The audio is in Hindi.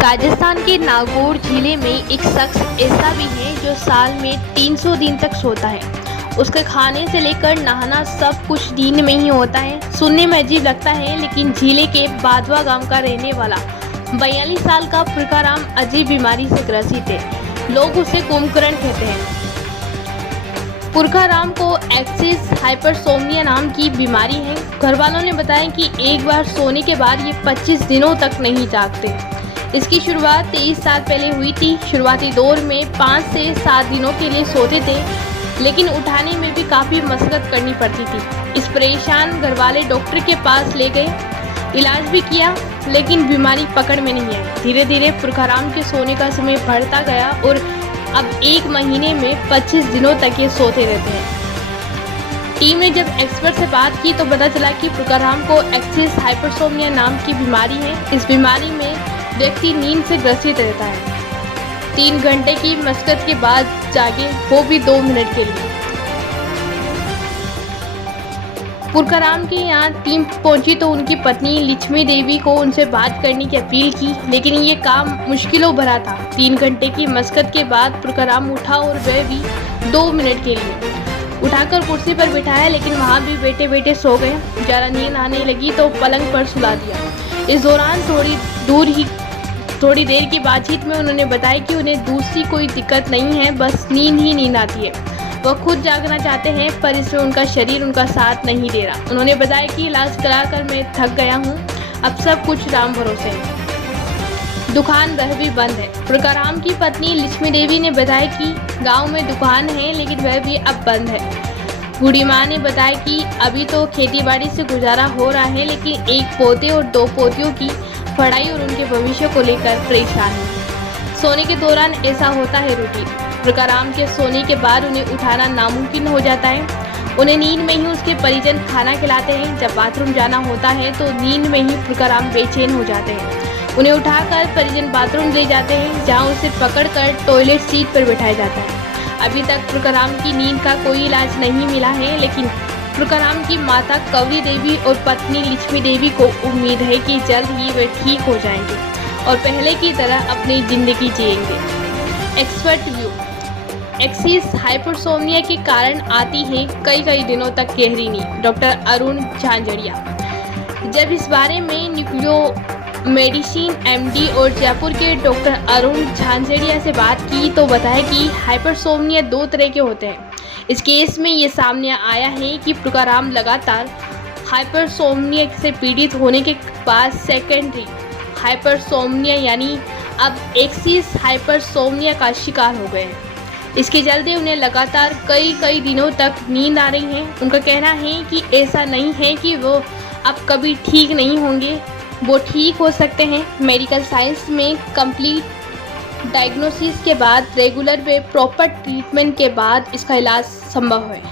राजस्थान के नागौर जिले में एक शख्स ऐसा भी है जो साल में 300 दिन तक सोता है। उसके खाने से लेकर नहाना सब कुछ नींद में ही होता है। सुनने में अजीब लगता है, लेकिन जिले के बाधवा गांव का रहने वाला 42 साल का पुरखाराम अजीब बीमारी से ग्रसित है। लोग उसे कुंभकर्ण कहते हैं। पुरखाराम को एक्सिस हाइपरसोमनिया नाम की बीमारी है। घर वालों ने बताया कि एक बार सोने के बाद ये 25 दिनों तक नहीं जागते। इसकी शुरुआत 23 साल पहले हुई थी। शुरुआती दौर में 5 से 7 दिनों के लिए सोते थे, लेकिन उठाने में भी काफ़ी मशक्कत करनी पड़ती थी। इस परेशान घर वाले डॉक्टर के पास ले गए, इलाज भी किया, लेकिन बीमारी पकड़ में नहीं आई। धीरे धीरे पुरखाराम के सोने का समय बढ़ता गया और अब 1 महीने में 25 दिनों तक ये सोते रहते हैं। टीम ने जब एक्सपर्ट से बात की तो पता चला कि पुरखाराम को एक्सिस हाइपरसोमनिया नाम की बीमारी है। इस बीमारी में व्यक्ति नींद से ग्रसित रहता है। 3 घंटे की मशक्कत के बाद जागे, वो भी 2 मिनट के लिए। पुरखाराम के यहाँ टीम पहुंची तो उनकी पत्नी लक्ष्मी देवी को उनसे बात करने की अपील की, लेकिन ये काम मुश्किलों भरा था। 3 घंटे की मशक्कत के बाद पुरखाराम उठा और वह भी 2 मिनट के लिए। उठाकर कुर्सी पर बिठाया, लेकिन वहाँ भी बैठे बैठे सो गए। ज़्यादा नींद आने लगी तो पलंग पर सुला दिया। इस दौरान थोड़ी देर की बातचीत में उन्होंने बताया कि उन्हें दूसरी कोई दिक्कत नहीं है, बस नींद आती है। वह खुद जागना चाहते हैं, पर इसमें उनका शरीर उनका साथ नहीं दे रहा। उन्होंने बताया कि इलाज कराकर मैं थक गया हूँ, अब सब कुछ राम भरोसे है। दुकान वह भी बंद है। पुरखाराम की पत्नी लक्ष्मी देवी ने बताया कि गांव में दुकान है, लेकिन वह भी अब बंद है। बूढ़ी माँ ने बताया कि अभी तो खेतीबाड़ी से गुजारा हो रहा है, लेकिन एक पोते और 2 पोतियों की पढ़ाई और उनके भविष्य को लेकर परेशान है। सोने के दौरान ऐसा होता है रूटीन। पुरखाराम के सोने के बाद उन्हें उठाना नामुमकिन हो जाता है। उन्हें नींद में ही उसके परिजन खाना खिलाते हैं। जब बाथरूम जाना होता है तो नींद में ही पुरखाराम बेचैन हो जाते हैं। उन्हें उठाकर परिजन बाथरूम ले जाते हैं, जहां उसे पकड़कर टॉयलेट सीट पर बिठाया जाता है। अभी तक पुरखाराम की नींद का कोई इलाज नहीं मिला है, लेकिन पुरखाराम की माता कवरी देवी और पत्नी लक्ष्मी देवी को उम्मीद है कि जल्द ही वे ठीक हो जाएंगे और पहले की तरह अपनी जिंदगी जिएंगे। Expert view. एक्सिस हाइपरसोमनिया के कारण आती है कई दिनों तक गहरी नींद। डॉक्टर अरुण झांझड़िया। जब इस बारे में न्यूक्लियो मेडिसिन एमडी और जयपुर के डॉक्टर अरुण झांझड़िया से बात की तो बताया कि हाइपरसोमनिया 2 तरह के होते हैं। इस केस में ये सामने आया है कि पुरखाराम लगातार हाइपरसोमनिया से पीड़ित होने के बाद सेकेंडरी हाइपरसोमनिया यानी अब एक्सिस हाइपरसोमनिया का शिकार हो गए हैं। इसके चलते उन्हें लगातार कई दिनों तक नींद आ रही है। उनका कहना है कि ऐसा नहीं है कि वो अब कभी ठीक नहीं होंगे, वो ठीक हो सकते हैं। मेडिकल साइंस में कंप्लीट डायग्नोसिस के बाद, रेगुलर व प्रॉपर ट्रीटमेंट के बाद इसका इलाज संभव है।